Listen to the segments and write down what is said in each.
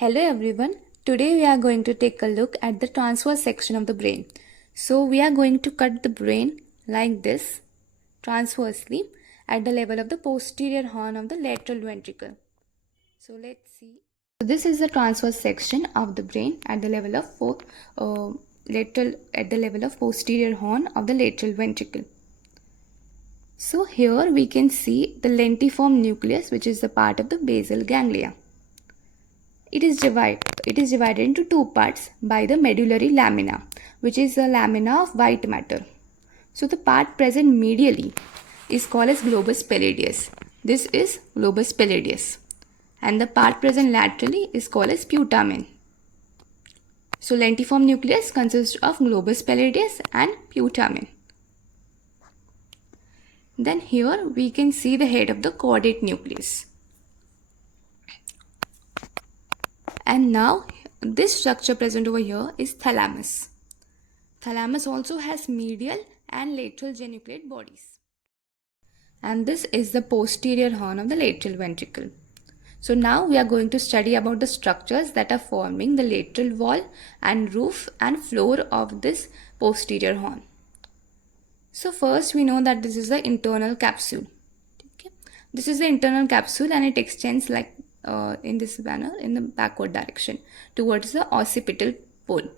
Hello everyone. Today we are going to take a look at the transverse section of the brain. So we are going to cut the brain like this transversely at the level of the posterior horn of the lateral ventricle. So let's see. So this is the transverse section of the brain at the level of posterior horn of the lateral ventricle. So here we can see the lentiform nucleus, which is the part of the basal ganglia. It is divided into two parts by the medullary lamina, which is a lamina of white matter. So the part present medially is called as globus pallidus. This is globus pallidus. And the part present laterally is called as putamen. So lentiform nucleus consists of globus pallidus and putamen. Then here we can see the head of the caudate nucleus. And now this structure present over here is thalamus. Thalamus also has medial and lateral geniculate bodies. And this is the posterior horn of the lateral ventricle. So now we are going to study about the structures that are forming the lateral wall and roof and floor of this posterior horn. So first we know that this is the internal capsule. Okay. This is the internal capsule and it extends like in this manner in the backward direction towards the occipital pole.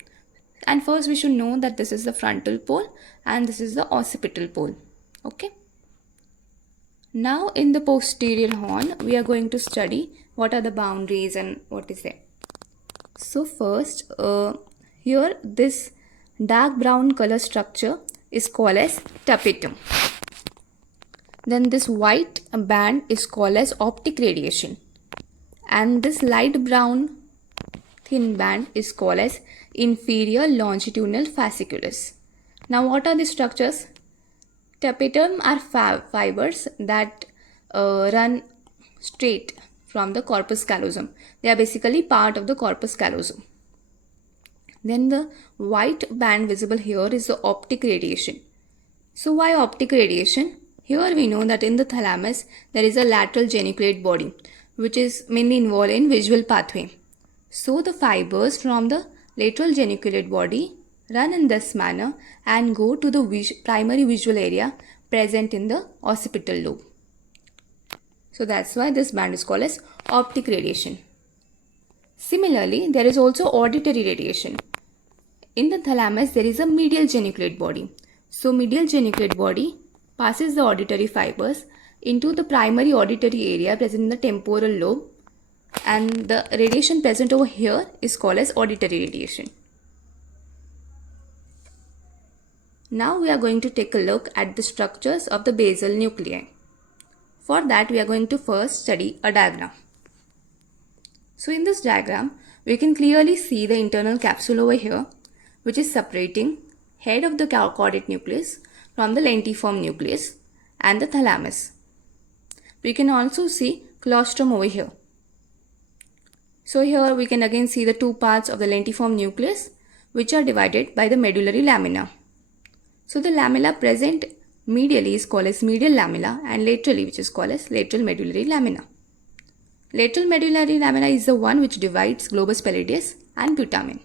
And first we should know that this is the frontal pole and this is the occipital pole. Okay. Now in the posterior horn we are going to study what are the boundaries and what is there. So first here this dark brown color structure is called as tapetum. Then this white band is called as optic radiation. And this light brown thin band is called as inferior longitudinal fasciculus. Now what are the structures? Tapetum are fibers that run straight from the corpus callosum. They are basically part of the corpus callosum. Then the white band visible here is the optic radiation. So why optic radiation? Here we know that in the thalamus there is a lateral geniculate body, which is mainly involved in visual pathway. So the fibers from the lateral geniculate body run in this manner and go to the primary visual area present in the occipital lobe. So that's why this band is called as optic radiation. Similarly, there is also auditory radiation. In the thalamus, there is a medial geniculate body. So medial geniculate body passes the auditory fibers into the primary auditory area present in the temporal lobe, and the radiation present over here is called as auditory radiation. Now we are going to take a look at the structures of the basal nuclei. For that we are going to first study a diagram. So in this diagram we can clearly see the internal capsule over here, which is separating head of the caudate nucleus from the lentiform nucleus and the thalamus. We can also see claustrum over here. So here we can again see the two parts of the lentiform nucleus, which are divided by the medullary lamina. So the lamella present medially is called as medial lamella and laterally, which is called as lateral medullary lamina. Lateral medullary lamina is the one which divides globus pallidus and putamen.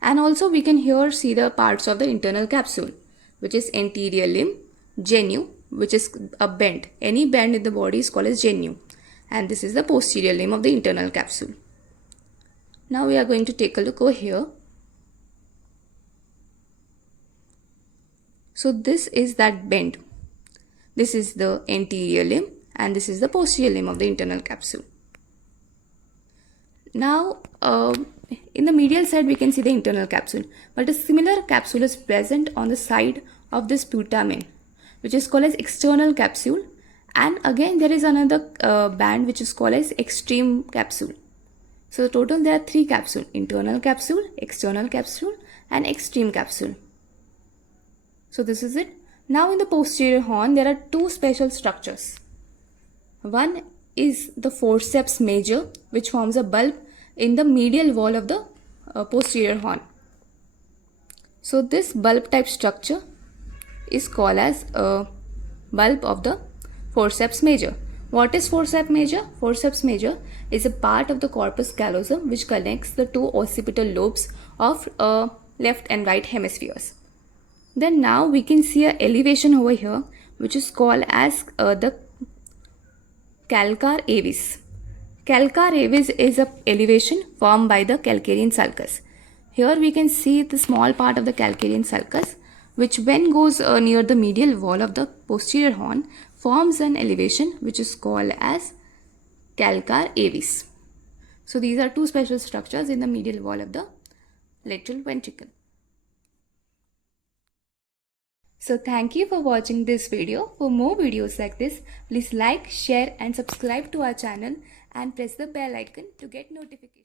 And also we can here see the parts of the internal capsule, which is anterior limb, genu, which is a bend. Any bend in the body is called as genu. And this is the posterior limb of the internal capsule. Now we are going to take a look over here. So this is that bend. This is the anterior limb and this is the posterior limb of the internal capsule. Now in the medial side we can see the internal capsule, but a similar capsule is present on the side of this putamen, which is called as external capsule, and again there is another band which is called as extreme capsule. So total there are three capsules: internal capsule, external capsule and extreme capsule. So this is it. Now in the posterior horn there are two special structures. One is the forceps major, which forms a bulb in the medial wall of the posterior horn. So this bulb type structure is called as a bulb of the forceps major. What is forceps major? Forceps major is a part of the corpus callosum which connects the two occipital lobes of left and right hemispheres. Then now we can see a elevation over here which is called as the calcar avis. Calcar avis is a elevation formed by the calcarean sulcus. Here we can see the small part of the calcarean sulcus which when goes near the medial wall of the posterior horn forms an elevation which is called as calcar avis. So these are two special structures in the medial wall of the lateral ventricle. So thank you for watching this video. For more videos like this, please like, share and subscribe to our channel and press the bell icon to get notifications.